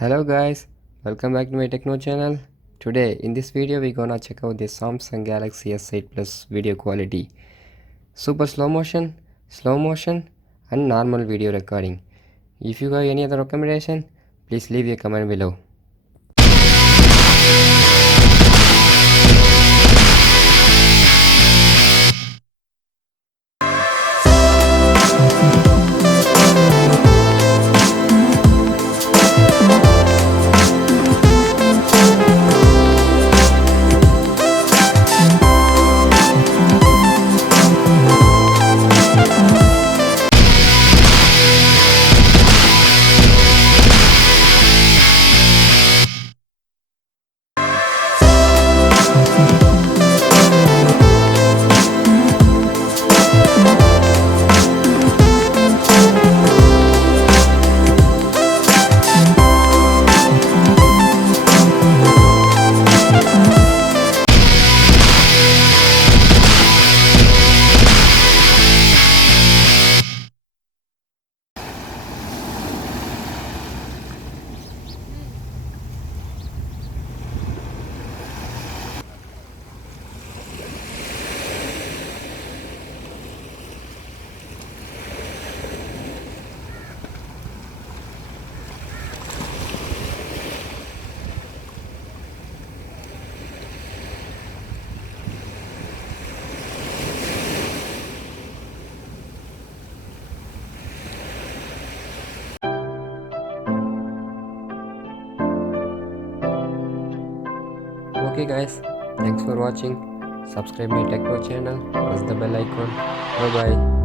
Hello guys, welcome back to my techno channel. Today in this video we're gonna check out the Samsung Galaxy S8 Plus video quality. Super slow motion and normal video recording. If you have any other recommendation, please leave a comment below. Okay guys, thanks for watching. Subscribe my techno channel, press the bell icon. Bye bye.